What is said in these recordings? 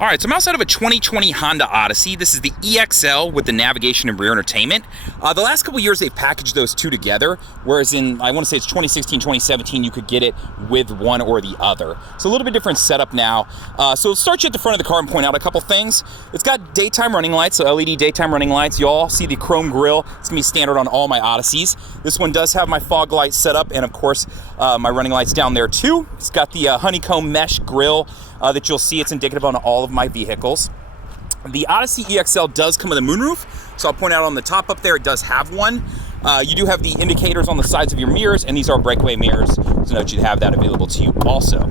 All right, so I'm outside of a 2020 Honda Odyssey. This is the EXL with the navigation and rear entertainment. The last couple years, they've packaged those two together, whereas in, I want to say it's 2016, 2017, you could get it with one or the other. So a little bit different setup now. So let's start you at the front of the car and point out a couple things. It's got daytime running lights, so LED daytime running lights. You all see the chrome grille. It's gonna be standard on all my Odysseys. This one does have my fog lights set up, and of course, my running lights down there too. It's got the honeycomb mesh grille that you'll see. It's indicative on all of my vehicles. The Odyssey EXL does come with a moonroof, so I'll point out on the top up there, it does have one. You do have the indicators on the sides of your mirrors, and these are breakaway mirrors, so note you have that available to you also.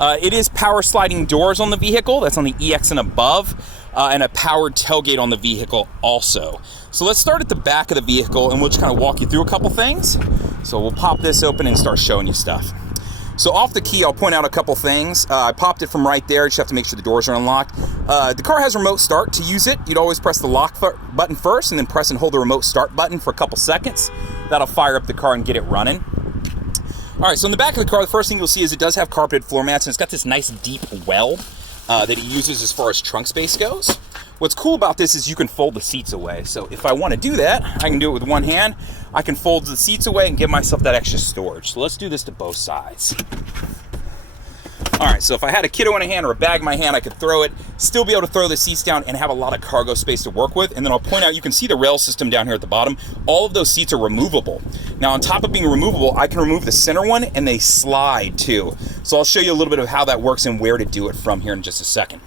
It is power sliding doors on the vehicle, that's on the EX and above, and a powered tailgate on the vehicle also. So let's start at the back of the vehicle, and we'll just kind of walk you through a couple things. So we'll pop this open and start showing you stuff. So off the key, I'll point out a couple things. I popped it from right there. You just have to make sure the doors are unlocked. The car has remote start. To use it, you'd always press the lock button first and then press and hold the remote start button for a couple seconds. That'll fire up the car and get it running. All right, so in the back of the car, the first thing you'll see is it does have carpeted floor mats, and it's got this nice deep well that it uses as far as trunk space goes. What's cool about this is you can fold the seats away. So if I want to do that, I can do it with one hand. I can fold the seats away and give myself that extra storage. So let's do this to both sides. All right, so if I had a kiddo in a hand or a bag in my hand, I could throw it, still be able to throw the seats down and have a lot of cargo space to work with. And then I'll point out, you can see the rail system down here at the bottom. All of those seats are removable. Now, on top of being removable, I can remove the center one and they slide too. So I'll show you a little bit of how that works and where to do it from here in just a second.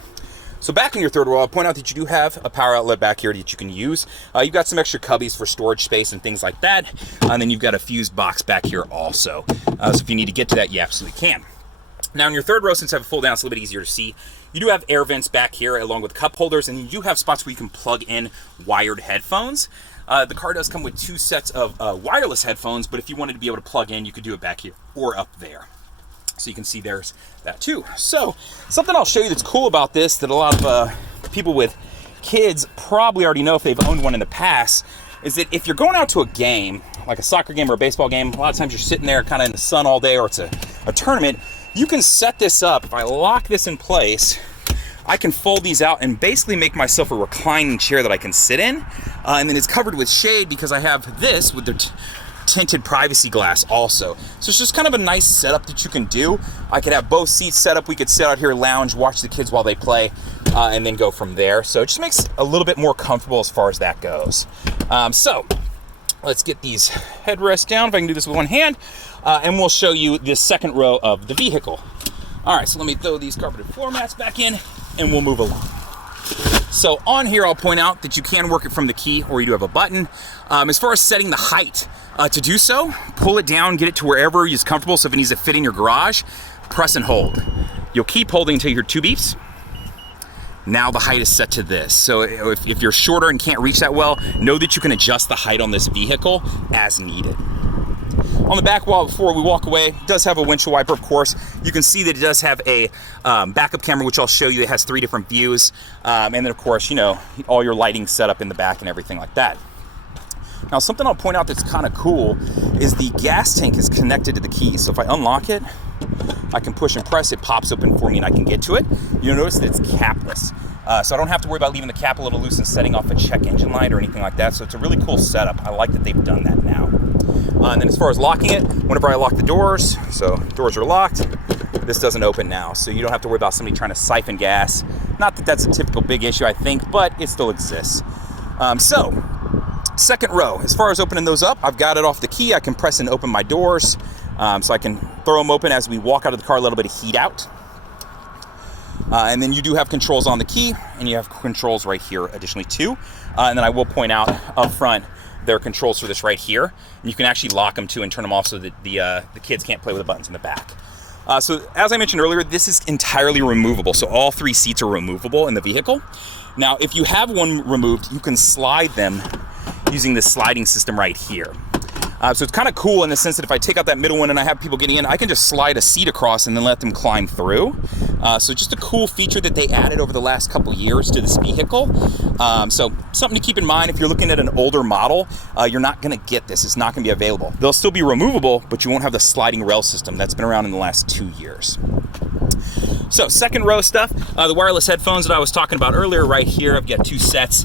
So back in your third row, I'll point out that you do have a power outlet back here that you can use. You've got some extra cubbies for storage space and things like that. And then you've got a fuse box back here also. So if you need to get to that, you absolutely can. Now in your third row, since I have a fold down, it's a little bit easier to see. You do have air vents back here along with cup holders, and you do have spots where you can plug in wired headphones. The car does come with two sets of wireless headphones, but if you wanted to be able to plug in, you could do it back here or up there. So you can see there's that too. So something I'll show you that's cool about this that a lot of people with kids probably already know if they've owned one in the past is that if you're going out to a game, like a soccer game or a baseball game, a lot of times you're sitting there kind of in the sun all day, or it's a tournament, you can set this up. If I lock this in place, I can fold these out and basically make myself a reclining chair that I can sit in. And then it's covered with shade because I have this with the tinted privacy glass also. So it's just kind of a nice setup that you can do. I could have both seats set up. We could sit out here, lounge, watch the kids while they play, and then go from there. So it just makes it a little bit more comfortable as far as that goes. So let's get these headrests down, if I can do this with one hand, and we'll show you the second row of the vehicle. All right, so let me throw these carpeted floor mats back in, and we'll move along. So on here, I'll point out that you can work it from the key, or you do have a button. As far as setting the height, to do so, pull it down, get it to wherever is comfortable. So if it needs to fit in your garage, press and hold. You'll keep holding until you hear two beeps. Now the height is set to this. So if you're shorter and can't reach that well, know that you can adjust the height on this vehicle as needed. On the back wall, before we walk away, it does have a windshield wiper, of course. You can see that it does have a backup camera, which I'll show you. It has 3 different views. And then, of course, you know, all your lighting set up in the back and everything like that. Now, something I'll point out that's kind of cool is the gas tank is connected to the key. So if I unlock it, I can push and press, it pops open for me and I can get to it. You'll notice that it's capless. So I don't have to worry about leaving the cap a little loose and setting off a check engine light or anything like that. So it's a really cool setup. I like that they've done that now. And then as far as locking it, whenever I lock the doors, so doors are locked, this doesn't open now. So you don't have to worry about somebody trying to siphon gas. Not that that's a typical big issue, I think, but it still exists. So second row, as far as opening those up, I've got it off the key. I can press and open my doors. So I can throw them open as we walk out of the car, a little bit of heat out. And then you do have controls on the key, and you have controls right here additionally too. And then I will point out up front, there are controls for this right here. And you can actually lock them too and turn them off so that the kids can't play with the buttons in the back. So as I mentioned earlier, this is entirely removable. So all 3 seats are removable in the vehicle. Now, if you have one removed, you can slide them using this sliding system right here. So it's kind of cool in the sense that if I take out that middle one and I have people getting in, I can just slide a seat across and then let them climb through. So just a cool feature that they added over the last couple years to this vehicle. So something to keep in mind if you're looking at an older model, you're not going to get this. It's not going to be available. They'll still be removable, but you won't have the sliding rail system that's been around in the last 2 years. So second row stuff, the wireless headphones that I was talking about earlier right here. I've got 2 sets.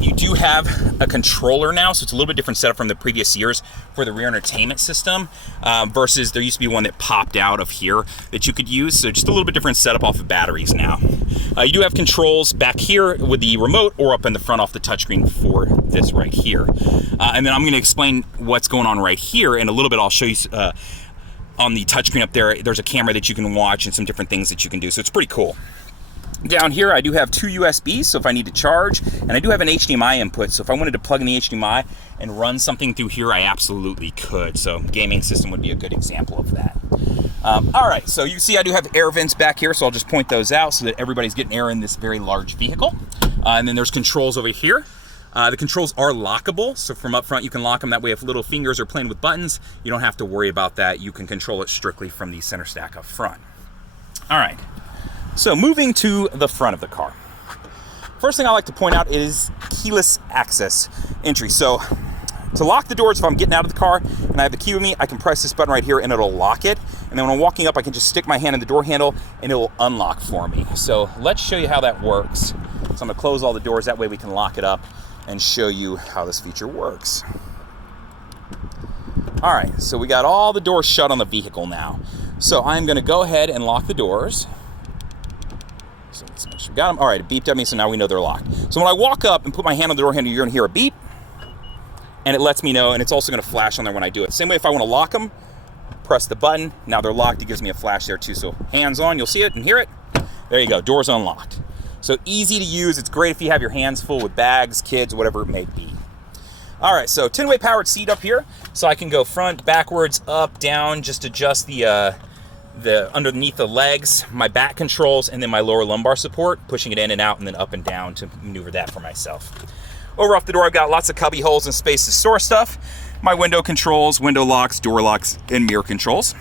You do have a controller now, so it's a little bit different setup from the previous years for the rear entertainment system, versus there used to be one that popped out of here that you could use. So just a little bit different setup off of batteries now. You do have controls back here with the remote or up in the front off the touchscreen for this right here. And then I'm going to explain what's going on right here in a little bit. I'll show you on the touchscreen up there, there's a camera that you can watch and some different things that you can do. So it's pretty cool. Down here, I do have 2 USBs, so if I need to charge, and I do have an HDMI input, so if I wanted to plug in the HDMI and run something through here, I absolutely could. So gaming system would be a good example of that. All right, so you see I do have air vents back here, so I'll just point those out so that everybody's getting air in this very large vehicle. And then there's controls over here. The controls are lockable, so from up front you can lock them. That way if little fingers are playing with buttons, you don't have to worry about that. You can control it strictly from the center stack up front. All right, so moving to the front of the car. First thing I like to point out is keyless access entry. So to lock the doors, if I'm getting out of the car and I have the key with me, I can press this button right here and it'll lock it. And then when I'm walking up, I can just stick my hand in the door handle and it will unlock for me. So let's show you how that works. So I'm gonna close all the doors, that way we can lock it up and show you how this feature works. All right, so we got all the doors shut on the vehicle now. So I'm gonna go ahead and lock the doors. So let's make sure we got them. All right, it beeped at me, so now we know they're locked. So when I walk up and put my hand on the door handle, you're gonna hear a beep, and it lets me know, and it's also gonna flash on there when I do it. Same way if I wanna lock them, press the button, now they're locked, it gives me a flash there too. So hands on, you'll see it and hear it. There you go, doors unlocked. So easy to use. It's great if you have your hands full with bags, kids, whatever it may be. All right, so 10-way powered seat up here. So I can go front, backwards, up, down, just adjust the underneath the legs, my back controls, and then my lower lumbar support, pushing it in and out and then up and down to maneuver that for myself. Over off the door, I've got lots of cubby holes and space to store stuff. My window controls, window locks, door locks, and mirror controls.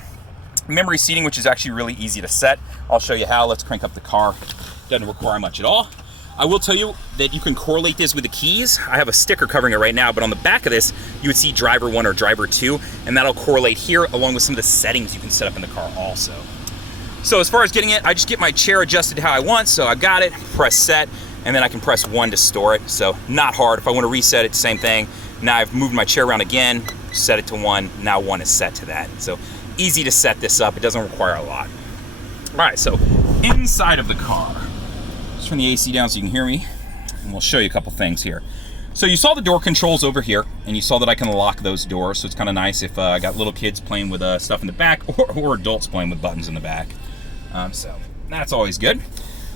Memory seating, which is actually really easy to set. I'll show you how. Let's crank up the car. Doesn't require much at all. I will tell you that you can correlate this with the keys. I have a sticker covering it right now, but on the back of this, you would see driver 1 or driver 2, and that'll correlate here along with some of the settings you can set up in the car also. So as far as getting it, I just get my chair adjusted how I want. So I've got it, press set, and then I can press 1 to store it. So not hard. If I want to reset it, same thing. Now I've moved my chair around again, set it to 1. Now 1 is set to that. So easy to set this up. It doesn't require a lot. All right, so inside of the car. Turn the AC down so you can hear me, and we'll show you a couple things here. So you saw the door controls over here, and you saw that I can lock those doors, so it's kind of nice if I got little kids playing with stuff in the back, or adults playing with buttons in the back. So that's always good.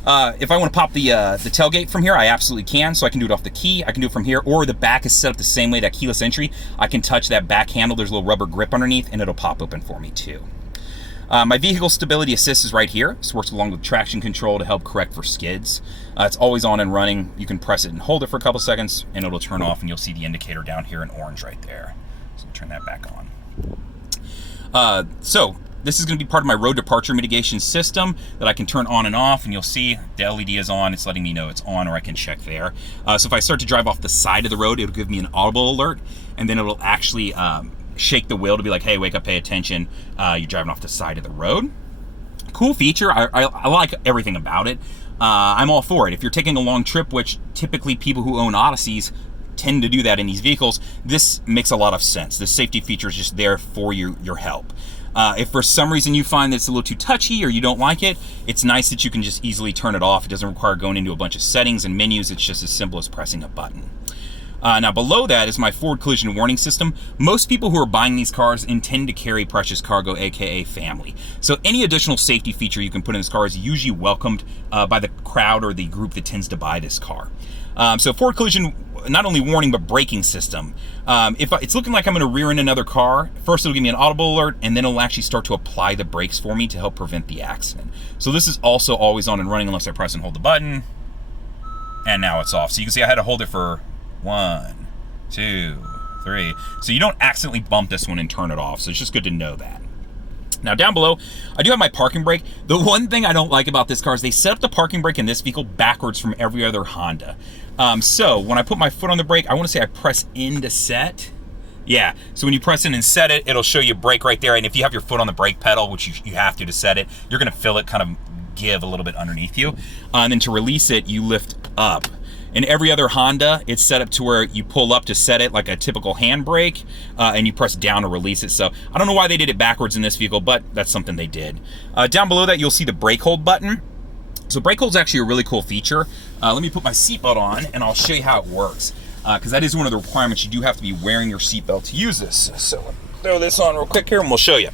If I want to pop the tailgate from here, I absolutely can. So I can do it off the key, I can do it from here, or the back is set up the same way, that keyless entry. I can touch that back handle, there's a little rubber grip underneath, and it'll pop open for me too. My vehicle stability assist is right here. This works along with traction control to help correct for skids. It's always on and running. You can press it and hold it for a couple seconds and it'll turn off, and you'll see the indicator down here in orange right there. So we'll turn that back on. So this is going to be part of my road departure mitigation system that I can turn on and off, and you'll see the LED is on. It's letting me know it's on, or I can check there. So if I start to drive off the side of the road, it'll give me an audible alert, and then it'll actually shake the wheel to be like, hey, wake up, pay attention, you're driving off the side of the road. Cool feature. I like everything about it. I'm all for it. If you're taking a long trip, which typically people who own Odysseys tend to do that in these vehicles, this makes a lot of sense. The safety feature is just there for your help. If for some reason you find that it's a little too touchy or you don't like it, it's nice that you can just easily turn it off. It doesn't require going into a bunch of settings and menus. It's just as simple as pressing a button. Now below that is my forward collision warning system. Most people who are buying these cars intend to carry precious cargo, aka family. So any additional safety feature you can put in this car is usually welcomed by the crowd or the group that tends to buy this car. So forward collision, not only warning, but braking system. If it's looking like I'm going to rear end another car, first it'll give me an audible alert, and then it'll actually start to apply the brakes for me to help prevent the accident. So this is also always on and running unless I press and hold the button. And now it's off. So you can see I had to hold it for 1, 2, 3. So you don't accidentally bump this one and turn it off. So it's just good to know that. Now down below, I do have my parking brake. The one thing I don't like about this car is they set up the parking brake in this vehicle backwards from every other Honda. So when I put my foot on the brake, I want to say I press in to set. Yeah, so when you press in and set it, it'll show you brake right there. And if you have your foot on the brake pedal, which you have to set it, you're going to feel it kind of give a little bit underneath you. And then to release it, you lift up. In every other Honda, it's set up to where you pull up to set it like a typical handbrake, and you press down to release it. So I don't know why they did it backwards in this vehicle, but that's something they did. Down below that, you'll see the brake hold button. So brake hold is actually a really cool feature. Let me put my seatbelt on, and I'll show you how it works. Because that is one of the requirements. You do have to be wearing your seatbelt to use this. So let me throw this on real quick here, and we'll show you.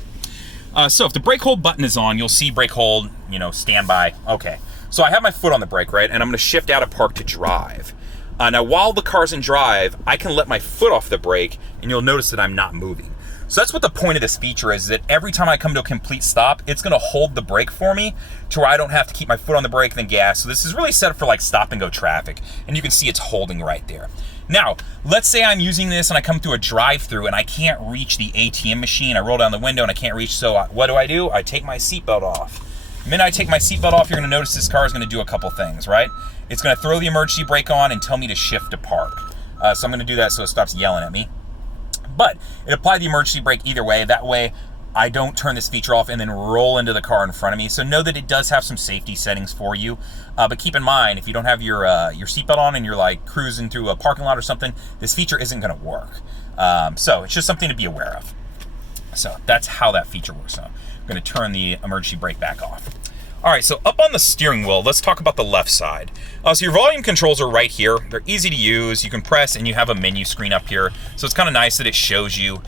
So if the brake hold button is on, you'll see brake hold, standby. Okay. So I have my foot on the brake, right? And I'm gonna shift out of park to drive. Now while the car's in drive, I can let my foot off the brake and you'll notice that I'm not moving. So that's what the point of this feature is, that every time I come to a complete stop, it's gonna hold the brake for me to where I don't have to keep my foot on the brake and then gas. So this is really set up for like stop and go traffic. And you can see it's holding right there. Now, let's say I'm using this and I come through a drive-through and I can't reach the ATM machine. I roll down the window and I can't reach, so what do? I take my seatbelt off. The minute I take my seatbelt off, you're gonna notice this car is gonna do a couple things, right? It's gonna throw the emergency brake on and tell me to shift to park. So I'm gonna do that so it stops yelling at me. But it applied the emergency brake either way. That way, I don't turn this feature off and then roll into the car in front of me. So know that it does have some safety settings for you. But keep in mind, if you don't have your seatbelt on and you're like cruising through a parking lot or something, this feature isn't gonna work. So it's just something to be aware of. So that's how that feature works. So I'm gonna turn the emergency brake back off. All right, so up on the steering wheel, let's talk about the left side. So your volume controls are right here. They're easy to use. You can press and you have a menu screen up here. So it's kind of nice that it shows you,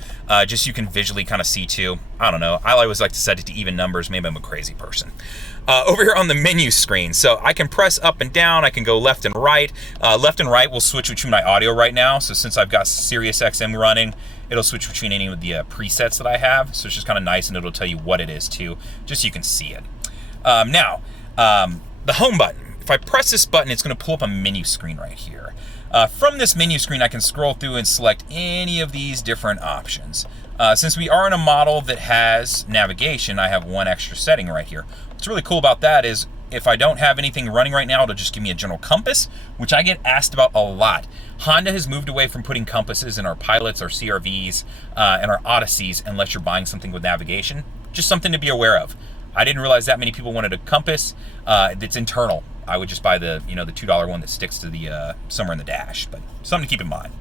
just so you can visually kind of see too. I don't know, I always like to set it to even numbers. Maybe I'm a crazy person. Over here on the menu screen, so I can press up and down, I can go left and right. Left and right will switch between my audio right now. So since I've got Sirius XM running, it'll switch between any of the presets that I have. So it's just kind of nice, and it'll tell you what it is too, just so you can see it. Now, the home button. If I press this button, it's going to pull up a menu screen right here. From this menu screen, I can scroll through and select any of these different options. Since we are in a model that has navigation, I have one extra setting right here. What's really cool about that is if I don't have anything running right now, it'll just give me a general compass, which I get asked about a lot. Honda has moved away from putting compasses in our Pilots, our CR-Vs, and our Odysseys unless you're buying something with navigation. Just something to be aware of. I didn't realize that many people wanted a compass that's internal. I would just buy the the $2 one that sticks to the somewhere in the dash, but something to keep in mind.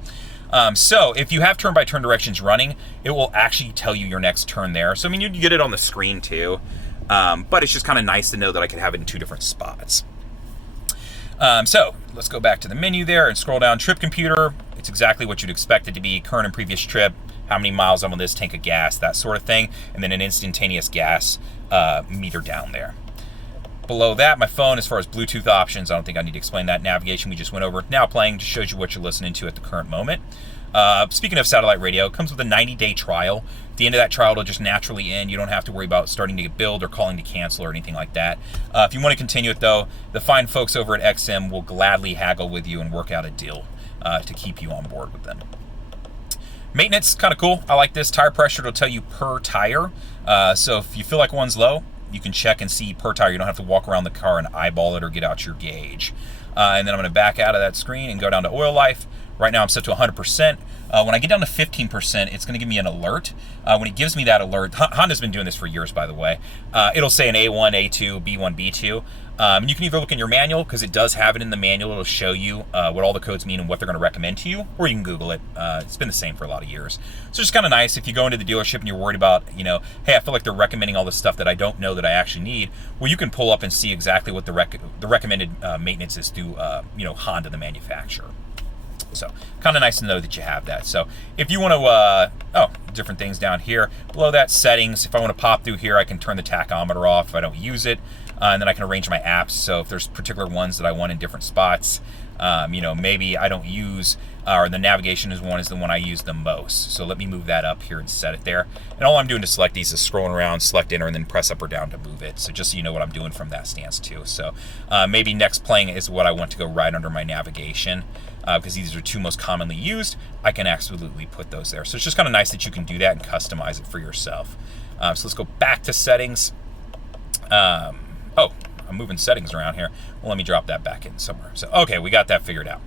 So if you have turn-by-turn directions running, it will actually tell you your next turn there. So I mean, you get it on the screen too, but it's just kind of nice to know that I can have it in two different spots. So let's go back to the menu there and scroll down. Trip computer, it's exactly what you'd expect it to be. Current and previous trip, how many miles I'm on this tank of gas, that sort of thing, and then an instantaneous gas meter down there. Below that, my phone, as far as Bluetooth options, I don't think I need to explain that. Navigation, we just went over. Now playing just shows you what you're listening to at the current moment. Speaking of satellite radio, it comes with a 90-day trial. At the end of that trial, it'll just naturally end. You don't have to worry about starting to get billed or calling to cancel or anything like that. If you want to continue it, though, the fine folks over at XM will gladly haggle with you and work out a deal to keep you on board with them. Maintenance, kind of cool. I like this. Tire pressure, it'll tell you per tire. So if you feel like one's low, you can check and see per tire. You don't have to walk around the car and eyeball it or get out your gauge. And then I'm going to back out of that screen and go down to oil life. Right now I'm set to 100%. When I get down to 15%, it's going to give me an alert. When it gives me that alert, Honda's been doing this for years, by the way. It'll say an A1, A2, B1, B2. And you can either look in your manual, because it does have it in the manual. It'll show you what all the codes mean and what they're going to recommend to you, or you can Google it. It's been the same for a lot of years. So it's kind of nice if you go into the dealership and you're worried about, hey, I feel like they're recommending all this stuff that I don't know that I actually need. Well, you can pull up and see exactly what the recommended maintenance is through, Honda, the manufacturer. So kind of nice to know that you have that. So if you want to, different things down here. Below that, settings. If I want to pop through here, I can turn the tachometer off if I don't use it. And then I can arrange my apps. So if there's particular ones that I want in different spots, maybe I don't use, or the navigation is the one I use the most. So let me move that up here and set it there. And all I'm doing to select these is scrolling around, select enter, and then press up or down to move it. So just so you know what I'm doing from that stance too. So maybe next playing is what I want to go right under my navigation. Because these are two most commonly used, I can absolutely put those there. So it's just kind of nice that you can do that and customize it for yourself. So let's go back to settings. I'm moving settings around here. Well, let me drop that back in somewhere. So, okay, we got that figured out.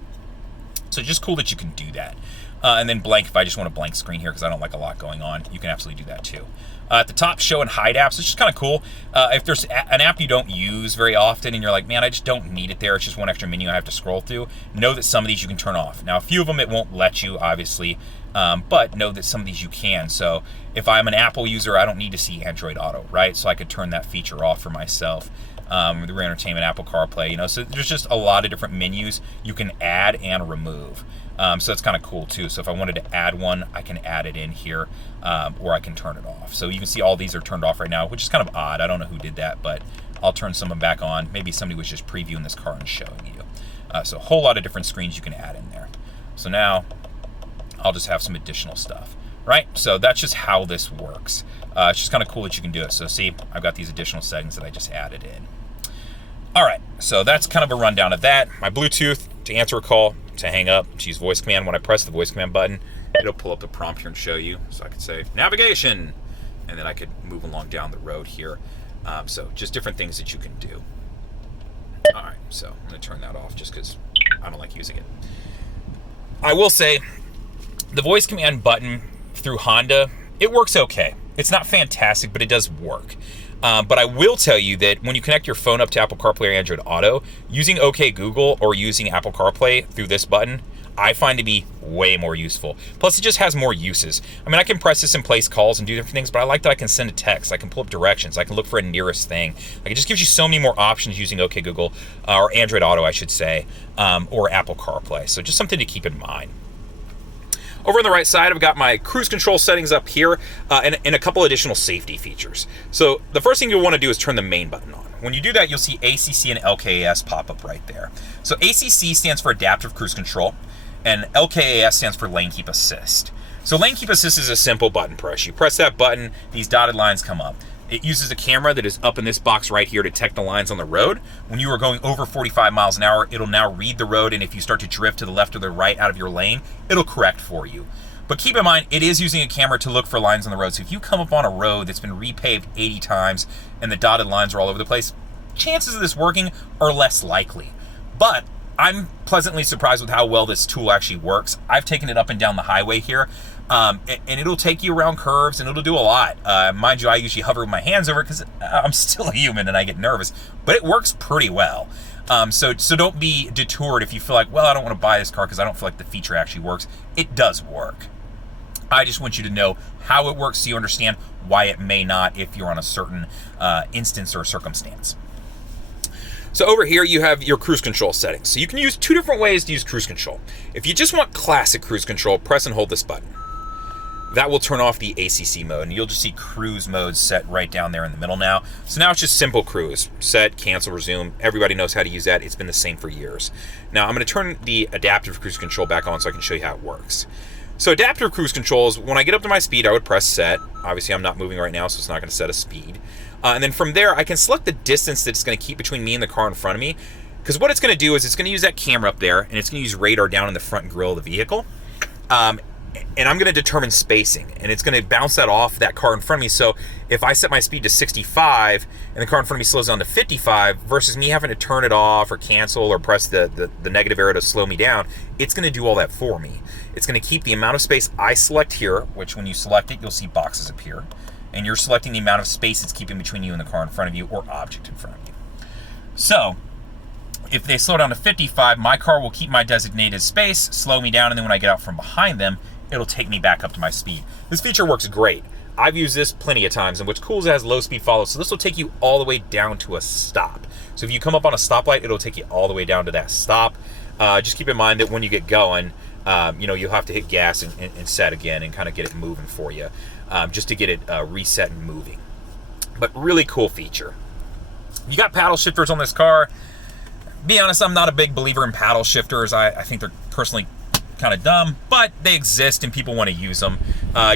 So just cool that you can do that. And then blank if I just want a blank screen here because I don't like a lot going on. You can absolutely do that too. At the top, show and hide apps. It's just kind of cool. If there's an app you don't use very often and you're like, man, I just don't need it there. It's just one extra menu I have to scroll through. Know that some of these you can turn off. Now, a few of them it won't let you, obviously, but know that some of these you can. So if I'm an Apple user, I don't need to see Android Auto, right? So I could turn that feature off for myself. The rear entertainment, Apple CarPlay, so there's just a lot of different menus you can add and remove. So it's kind of cool too. So if I wanted to add one, I can add it in here, or I can turn it off. So you can see all these are turned off right now, which is kind of odd. I don't know who did that, but I'll turn some of them back on. Maybe somebody was just previewing this car and showing you. So a whole lot of different screens you can add in there. So now I'll just have some additional stuff, right? So that's just how this works. It's just kind of cool that you can do it. So see, I've got these additional settings that I just added in. All right, so that's kind of a rundown of that. My Bluetooth, to answer a call, to hang up, to use voice command. When I press the voice command button, it'll pull up the prompt here and show you. So I could say navigation, and then I could move along down the road here. So just different things that you can do. All right, so I'm gonna turn that off just because I don't like using it. I will say the voice command button through Honda, it works okay. It's not fantastic, but it does work. But I will tell you that when you connect your phone up to Apple CarPlay or Android Auto, using OK Google or using Apple CarPlay through this button, I find to be way more useful. Plus, it just has more uses. I mean, I can press this and place calls and do different things, but I like that I can send a text. I can pull up directions. I can look for a nearest thing. Like, it just gives you so many more options using OK Google, or Android Auto, I should say, or Apple CarPlay. So just something to keep in mind. Over on the right side, I've got my cruise control settings up here, and a couple additional safety features. So the first thing you'll want to do is turn the main button on. When you do that, you'll see ACC and LKAS pop up right there. So ACC stands for Adaptive Cruise Control, and LKAS stands for Lane Keep Assist. So Lane Keep Assist is a simple button press. You press that button, these dotted lines come up. It uses a camera that is up in this box right here to detect the lines on the road. When you are going over 45 miles an hour, it'll now read the road, and if you start to drift to the left or the right out of your lane, it'll correct for you. But keep in mind, it is using a camera to look for lines on the road. So if you come up on a road that's been repaved 80 times and the dotted lines are all over the place, chances of this working are less likely. But I'm pleasantly surprised with how well this tool actually works. I've taken it up and down the highway here. And it'll take you around curves, and it'll do a lot. Mind you, I usually hover with my hands over it because I'm still a human and I get nervous, but it works pretty well. So don't be detoured if you feel like, well, I don't want to buy this car because I don't feel like the feature actually works. It does work. I just want you to know how it works so you understand why it may not if you're on a certain instance or circumstance. So over here you have your cruise control settings. So you can use two different ways to use cruise control. If you just want classic cruise control, press and hold this button. That will turn off the ACC mode, and you'll just see cruise mode set right down there in the middle now. So now it's just simple cruise. Set, cancel, resume. Everybody knows how to use that. It's been the same for years. Now I'm going to turn the adaptive cruise control back on so I can show you how it works. So adaptive cruise control is when I get up to my speed, I would press set. Obviously I'm not moving right now, so it's not going to set a speed. And then from there, I can select the distance that it's going to keep between me and the car in front of me. Because what it's going to do is it's going to use that camera up there, and it's going to use radar down in the front grille of the vehicle. And I'm going to determine spacing, and it's going to bounce that off that car in front of me. So if I set my speed to 65 and the car in front of me slows down to 55 versus me having to turn it off or cancel or press the negative arrow to slow me down, it's going to do all that for me. It's going to keep the amount of space I select here, which when you select it, you'll see boxes appear. And you're selecting the amount of space it's keeping between you and the car in front of you or object in front of you. So if they slow down to 55, my car will keep my designated space, slow me down, and then when I get out from behind them, it'll take me back up to my speed. This feature works great. I've used this plenty of times, and what's cool is it has low speed follow, so this will take you all the way down to a stop. So if you come up on a stoplight, it'll take you all the way down to that stop. Just keep in mind that when you get going, you'll have to hit gas and set again and kind of get it moving for you, just to get it reset and moving. But really cool feature. You got paddle shifters on this car. Be honest, I'm not a big believer in paddle shifters. I think they're personally kind of dumb, but they exist and people want to use them.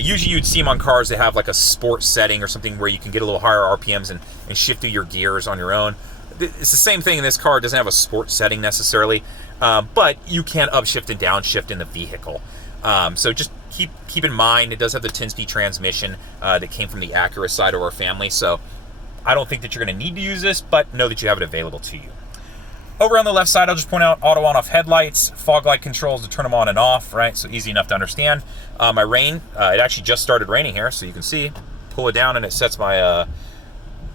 Usually you'd see them on cars that have like a sports setting or something where you can get a little higher RPMs and shift through your gears on your own. It's the same thing in this car. It doesn't have a sports setting necessarily, but you can upshift and downshift in the vehicle. So just keep in mind, it does have the 10-speed transmission that came from the Acura side of our family, so I don't think that you're going to need to use this, but know that you have it available to you. Over on the left side, I'll just point out auto on-off headlights, fog light controls to turn them on and off, right? So easy enough to understand. My rain, it actually just started raining here, so you can see. Pull it down and it sets my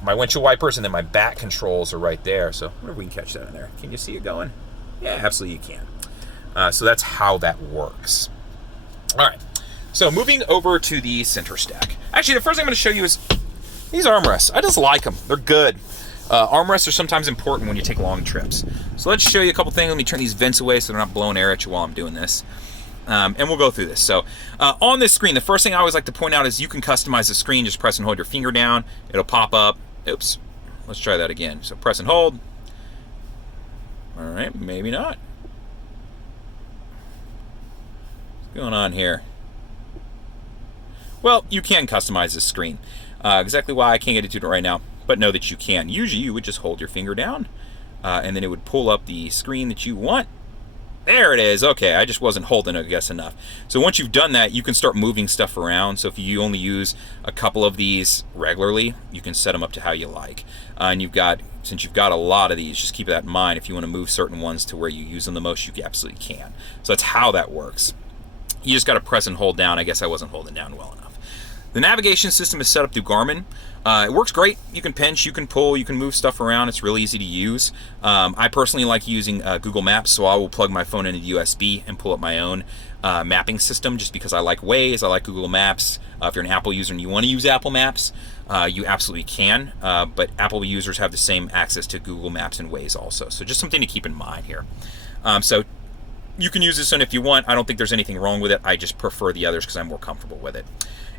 my windshield wipers, and then my back controls are right there. So I wonder if we can catch that in there. Can you see it going? Yeah, absolutely you can. So that's how that works. All right, so moving over to the center stack. Actually, the first thing I'm going to show you is these armrests. I just like them. They're good. Armrests are sometimes important when you take long trips. So let's show you a couple things. Let me turn these vents away so they're not blowing air at you while I'm doing this. And we'll go through this. So on this screen, the first thing I always like to point out is you can customize the screen. Just press and hold your finger down. It'll pop up. Oops. Let's try that again. So press and hold. All right, maybe not. What's going on here? Well, you can customize this screen. Exactly why I can't get into it right now, but know that you can. Usually you would just hold your finger down and then it would pull up the screen that you want. There it is. Okay, I just wasn't holding it, I guess, enough. So once you've done that, you can start moving stuff around. So if you only use a couple of these regularly, you can set them up to how you like. And since you've got a lot of these, just keep that in mind. If you want to move certain ones to where you use them the most, you absolutely can. So that's how that works. You just got to press and hold down. I guess I wasn't holding down well enough. The navigation system is set up through Garmin. It works great. You can pinch, you can pull, you can move stuff around. It's really easy to use. I personally like using Google Maps, so I will plug my phone into USB and pull up my own mapping system just because I like Waze, I like Google Maps. If you're an Apple user and you want to use Apple Maps, you absolutely can, but Apple users have the same access to Google Maps and Waze also. So just something to keep in mind here. So you can use this one if you want. I don't think there's anything wrong with it. I just prefer the others because I'm more comfortable with it.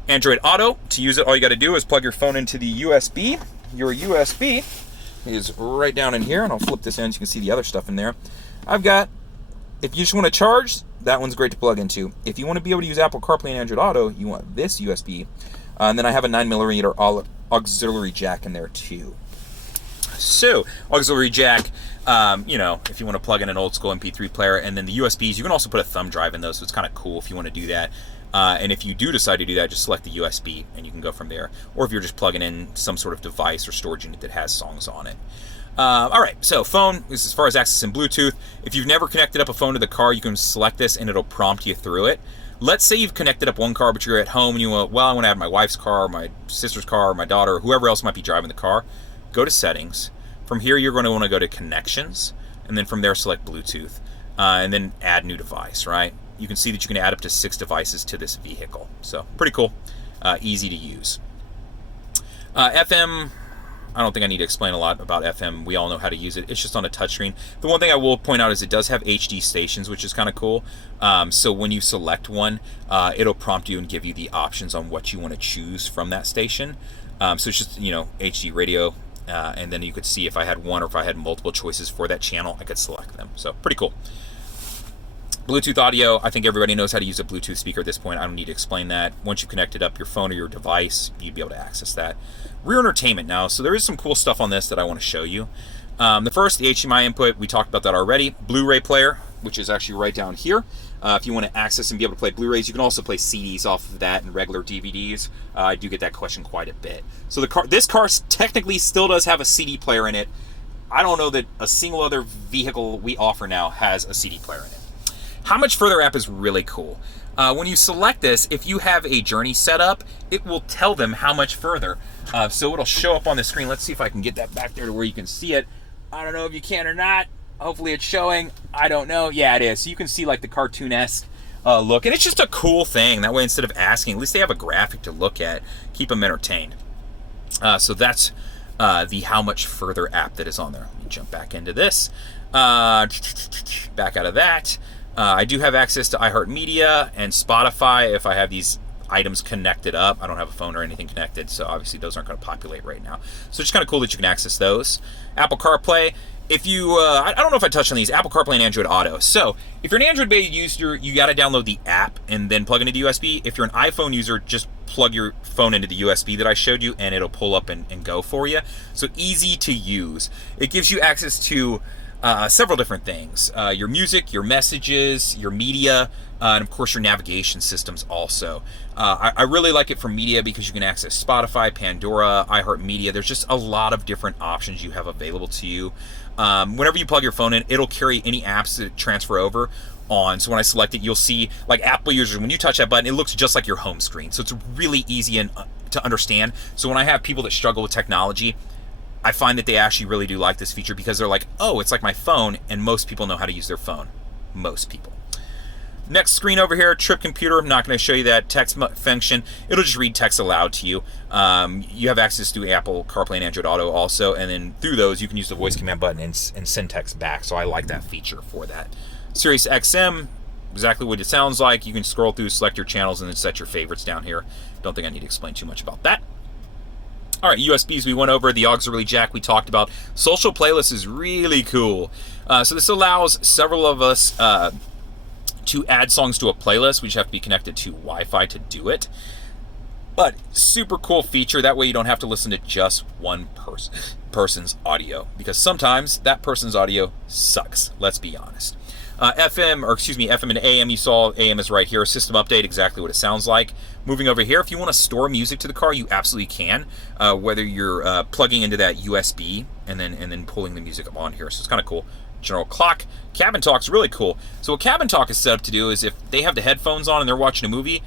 Android Auto, to use it, all you got to do is plug your phone into the USB. Your USB is right down in here, and I'll flip this in so you can see the other stuff in there. If you just want to charge, that one's great to plug into. If you want to be able to use Apple CarPlay and Android Auto, you want this USB. And then I have a 9mm auxiliary jack in there too. So, auxiliary jack, if you want to plug in an old school MP3 player, and then the USBs, you can also put a thumb drive in those, so it's kind of cool if you want to do that. And if you do decide to do that, just select the USB and you can go from there. Or if you're just plugging in some sort of device or storage unit that has songs on it. All right, so phone is as far as accessing Bluetooth. If you've never connected up a phone to the car, you can select this and it'll prompt you through it. Let's say you've connected up one car, but you're at home and you want, I want to add my wife's car, my sister's car, my daughter, or whoever else might be driving the car. Go to Settings. From here, you're going to want to go to Connections, and then from there, select Bluetooth, and then add new device, right? You can see that you can add up to 6 devices to this vehicle. So pretty cool, easy to use. FM, I don't think I need to explain a lot about FM. We all know how to use it. It's just on a touchscreen. The one thing I will point out is it does have HD stations, which is kind of cool. So when you select one, it'll prompt you and give you the options on what you want to choose from that station. So it's just, HD radio. And then you could see if I had one or if I had multiple choices for that channel, I could select them. So pretty cool. Bluetooth audio, I think everybody knows how to use a Bluetooth speaker at this point. I don't need to explain that. Once you've connected up your phone or your device, you'd be able to access that. Rear entertainment now. So there is some cool stuff on this that I want to show you. The first, the HDMI input, we talked about that already. Blu-ray player, which is actually right down here. If you want to access and be able to play Blu-rays, you can also play CDs off of that and regular DVDs. I do get that question quite a bit. So this car technically still does have a CD player in it. I don't know that a single other vehicle we offer now has a CD player in it. How Much Further app is really cool. When you select this, if you have a journey set up, it will tell them how much further. So it'll show up on the screen. Let's see if I can get that back there to where you can see it. I don't know if you can or not. Hopefully it's showing. I don't know. Yeah, it is. So you can see like the cartoon-esque look. And it's just a cool thing. That way, instead of asking, at least they have a graphic to look at. Keep them entertained. So that's the How Much Further app that is on there. Let me jump back into this. Back out of that. I do have access to iHeartMedia and Spotify if I have these items connected up. I don't have a phone or anything connected, so obviously those aren't going to populate right now. So it's kind of cool that you can access those. Apple CarPlay. If you, I don't know if I touched on these, Apple CarPlay and Android Auto. So if you're an Android-based user, you got to download the app and then plug it into USB. If you're an iPhone user, just plug your phone into the USB that I showed you and it'll pull up and go for you. So easy to use. It gives you access to several different things. Your music, your messages, your media, and of course your navigation systems also. I really like it for media because you can access Spotify, Pandora, iHeartMedia. There's just a lot of different options you have available to you. Whenever you plug your phone in, it'll carry any apps that transfer over on. So when I select it, you'll see, like Apple users, when you touch that button, it looks just like your home screen. So it's really easy and to understand. So when I have people that struggle with technology, I find that they actually really do like this feature because they're like, oh, it's like my phone, and most people know how to use their phone. Most people. Next screen over here, trip computer. I'm not going to show you that text function. It'll just read text aloud to you. You have access to Apple CarPlay and Android Auto also, and then through those, you can use the voice command button and send text back. So I like that feature for that. Sirius XM, exactly what it sounds like. You can scroll through, select your channels, and then set your favorites down here. Don't think I need to explain too much about that. All right, USBs we went over, the auxiliary jack we talked about. Social playlist is really cool. So this allows several of us to add songs to a playlist. We just have to be connected to Wi-Fi to do it. But super cool feature. That way you don't have to listen to just one person's audio, because sometimes that person's audio sucks. Let's be honest. FM and AM, you saw AM is right here. System update, exactly what it sounds like. Moving over here, if you want to store music to the car, you absolutely can. Whether you're plugging into that USB and then pulling the music up on here, so it's kind of cool. General clock. Cabin talk's really cool. So what Cabin Talk is set up to do is if they have the headphones on and they're watching a movie,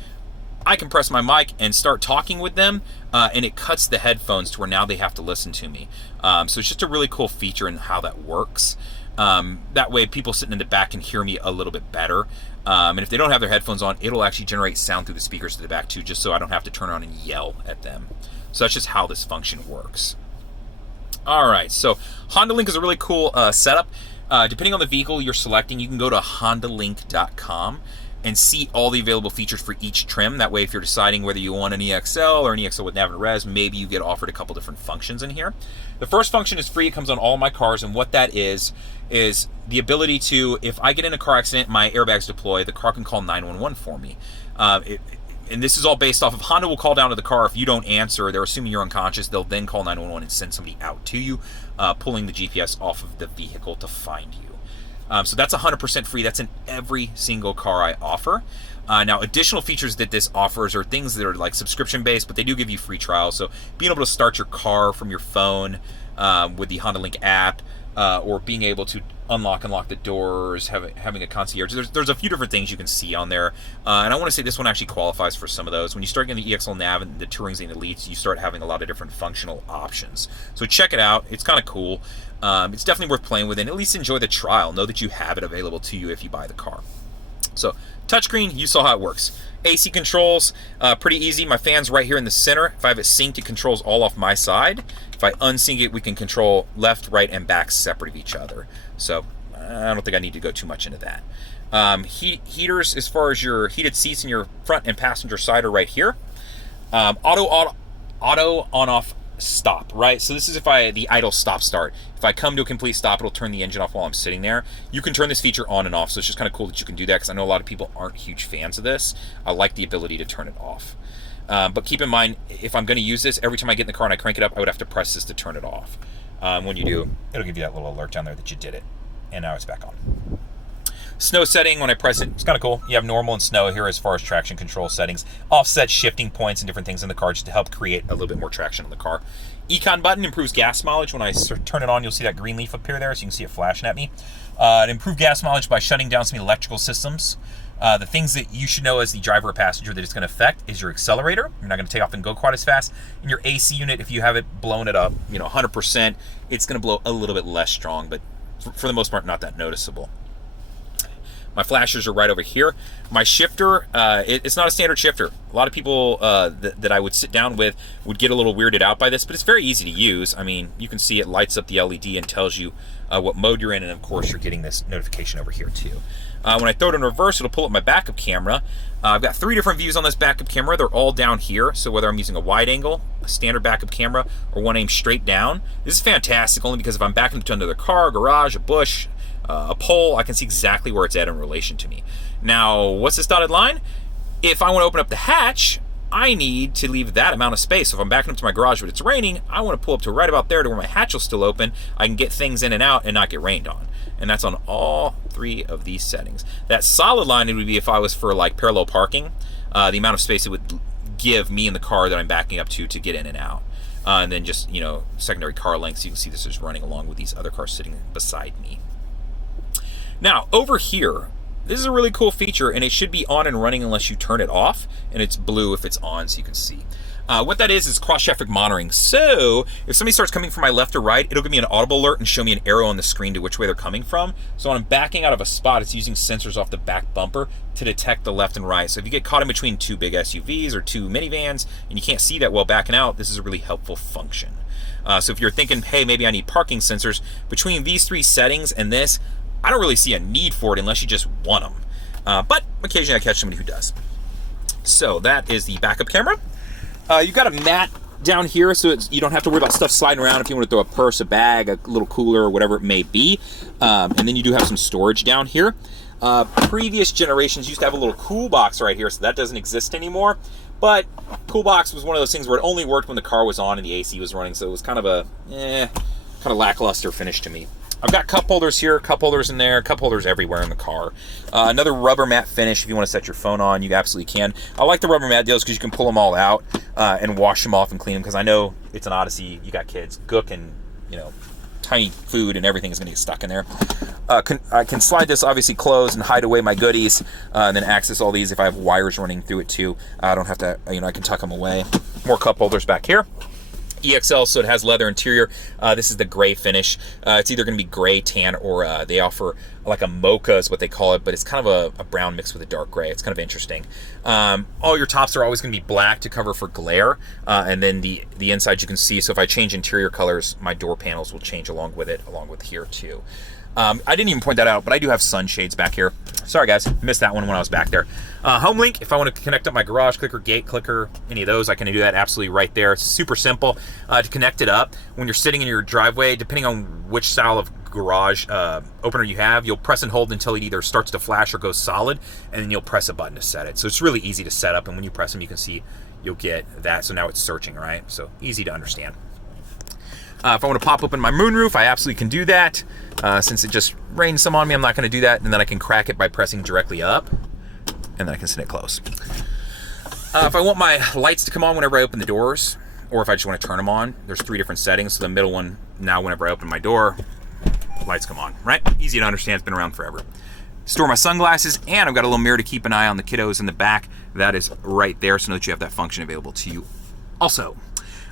I can press my mic and start talking with them, and it cuts the headphones to where now they have to listen to me. So it's just a really cool feature in how that works. That way people sitting in the back can hear me a little bit better. And if they don't have their headphones on, it'll actually generate sound through the speakers to the back too, just so I don't have to turn on and yell at them. So that's just how this function works. All right, so HondaLink is a really cool setup. Depending on the vehicle you're selecting, you can go to HondaLink.com and see all the available features for each trim. That way, if you're deciding whether you want an EXL or an EXL with nav and res, maybe you get offered a couple different functions in here. The first function is free. It comes on all my cars, and what that is the ability to, if I get in a car accident, my airbags deploy, the car can call 911 for me. And this is all based off of Honda will call down to the car. If you don't answer, they're assuming you're unconscious. They'll then call 911 and send somebody out to you, pulling the GPS off of the vehicle to find you. So that's 100% free. That's in every single car I offer. Now, additional features that this offers are things that are like subscription-based, but they do give you free trials. So being able to start your car from your phone with the HondaLink app, or being able to unlock the doors, having a concierge. There's a few different things you can see on there. And I want to say this one actually qualifies for some of those. When you start getting the EXL Nav and the Tourings and Elites, you start having a lot of different functional options. So check it out. It's kind of cool. It's definitely worth playing with, and at least enjoy the trial. Know that you have it available to you if you buy the car. So touchscreen, you saw how it works. AC controls, pretty easy. My fan's right here in the center. If I have it synced, it controls all off my side. If I unsync it, we can control left, right, and back separate of each other. So I don't think I need to go too much into that. Heaters, as far as your heated seats in your front and passenger side, are right here. Auto on-off stop, right? So this is if the idle stop start. If I come to a complete stop, it'll turn the engine off while I'm sitting there. You can turn this feature on and off, so it's just kind of cool that you can do that, because I know a lot of people aren't huge fans of this. I like the ability to turn it off. But keep in mind, if I'm going to use this, every time I get in the car and I crank it up, I would have to press this to turn it off. When you do, it'll give you that little alert down there that you did it. And now it's back on. Snow setting, when I press it, it's kind of cool. You have normal and snow here as far as traction control settings. Offset shifting points and different things in the car just to help create a little bit more traction on the car. Econ button improves gas mileage. When I turn it on, you'll see that green leaf appear there, so you can see it flashing at me. It improved gas mileage by shutting down some electrical systems. The things that you should know as the driver or passenger that it's going to affect is your accelerator. You're not going to take off and go quite as fast. And your AC unit, if you have it blown it up, 100%, it's going to blow a little bit less strong, but for the most part, not that noticeable. My flashers are right over here. My shifter, it's not a standard shifter. A lot of people that I would sit down with would get a little weirded out by this, but it's very easy to use. I mean, you can see it lights up the LED and tells you what mode you're in, and of course you're getting this notification over here too. When I throw it in reverse, it'll pull up my backup camera. I've got 3 different views on this backup camera. They're all down here, so whether I'm using a wide angle, a standard backup camera, or one aimed straight down, this is fantastic only because if I'm backing into another car, garage, a bush, a pole, I can see exactly where it's at in relation to me. Now, what's this dotted line? If I want to open up the hatch, I need to leave that amount of space. So if I'm backing up to my garage but it's raining, I want to pull up to right about there to where my hatch will still open. I can get things in and out and not get rained on. And that's on all 3 of these settings. That solid line it would be if I was for like parallel parking, the amount of space it would give me in the car that I'm backing up to get in and out. And then just, you know, secondary car lengths. You can see this is running along with these other cars sitting beside me. Now, over here, this is a really cool feature, and it should be on and running unless you turn it off, and it's blue if it's on, so you can see. What that is cross-traffic monitoring. So if somebody starts coming from my left or right, it'll give me an audible alert and show me an arrow on the screen to which way they're coming from. So when I'm backing out of a spot, it's using sensors off the back bumper to detect the left and right. So if you get caught in between 2 big SUVs or 2 minivans and you can't see that well backing out, this is a really helpful function. So if you're thinking, hey, maybe I need parking sensors, between these 3 settings and this, I don't really see a need for it unless you just want them. But occasionally I catch somebody who does. So that is the backup camera. You've got a mat down here, so you don't have to worry about stuff sliding around if you want to throw a purse, a bag, a little cooler, or whatever it may be. And then you do have some storage down here. Previous generations used to have a little cool box right here, so that doesn't exist anymore. But cool box was one of those things where it only worked when the car was on and the AC was running, so it was kind of a kind of lackluster finish to me. I've got cup holders here, cup holders in there, cup holders everywhere in the car. Another rubber mat finish if you want to set your phone on, you absolutely can. I like the rubber mat deals because you can pull them all out and wash them off and clean them, because I know it's an Odyssey, you got kids, gook and, you know, tiny food and everything is going to get stuck in there. I can slide this obviously closed and hide away my goodies, and then access all these if I have wires running through it too. I don't have to, you know, I can tuck them away. More cup holders back here. EXL, so it has leather interior. This is the gray finish. It's either going to be gray, tan, or they offer like a mocha is what they call it, but it's kind of a brown mixed with a dark gray. It's kind of interesting. All your tops are always going to be black to cover for glare, and then the inside you can see. So if I change interior colors, my door panels will change along with it, along with here too. I didn't even point that out, but I do have sunshades back here. Sorry guys, missed that one when I was back there. HomeLink, if I want to connect up my garage clicker, gate clicker, any of those, I can do that absolutely right there. It's super simple to connect it up. When you're sitting in your driveway, depending on which style of garage opener you have, you'll press and hold until it either starts to flash or goes solid, and then you'll press a button to set it. So it's really easy to set up, and when you press them, you can see you'll get that. So now it's searching, right? So easy to understand. If I want to pop open my moonroof, I absolutely can do that. Since it just rained some on me, I'm not going to do that. And then I can crack it by pressing directly up, and then I can sit it close. If I want my lights to come on whenever I open the doors, or if I just want to turn them on, there's 3 different settings. So the middle one, now whenever I open my door, lights come on, right? Easy to understand, it's been around forever. Store my sunglasses, and I've got a little mirror to keep an eye on the kiddos in the back. That is right there, so know that you have that function available to you also.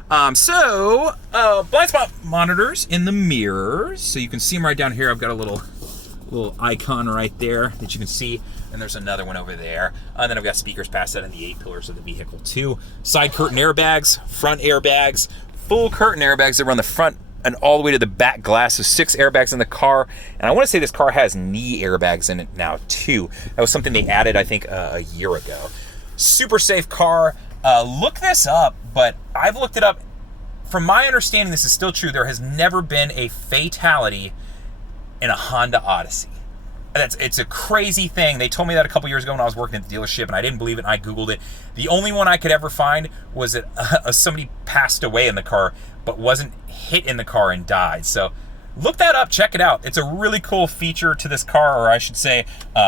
Blind spot monitors in the mirrors, so you can see them right down here. I've got a little icon right there that you can see, and there's another one over there. And then I've got speakers past that in the 8 pillars of the vehicle too. Side curtain airbags, front airbags, full curtain airbags that run the front and all the way to the back glass. So 6 airbags in the car, and I want to say this car has knee airbags in it now too. That was something they added, I think, a year ago. Super safe car. Look this up, but I've looked it up. From my understanding, this is still true. There has never been a fatality in a Honda Odyssey. It's a crazy thing. They told me that a couple years ago when I was working at the dealership, and I didn't believe it, and I Googled it. The only one I could ever find was that somebody passed away in the car, but wasn't hit in the car and died. So look that up, check it out. It's a really cool feature to this car, or I should say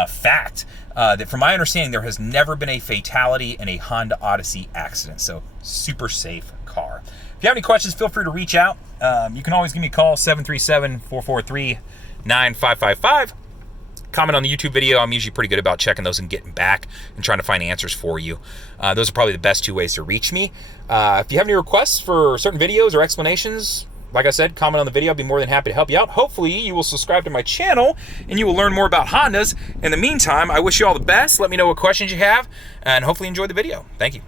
fact, that from my understanding, there has never been a fatality in a Honda Odyssey accident. So super safe car. If you have any questions, feel free to reach out. You can always give me a call, 737-443-9555. Comment on the YouTube video. I'm usually pretty good about checking those and getting back and trying to find answers for you. Those are probably the best 2 ways to reach me. If you have any requests for certain videos or explanations, like I said, comment on the video. I'll be more than happy to help you out. Hopefully, you will subscribe to my channel and you will learn more about Hondas. In the meantime, I wish you all the best. Let me know what questions you have, and hopefully enjoy the video. Thank you.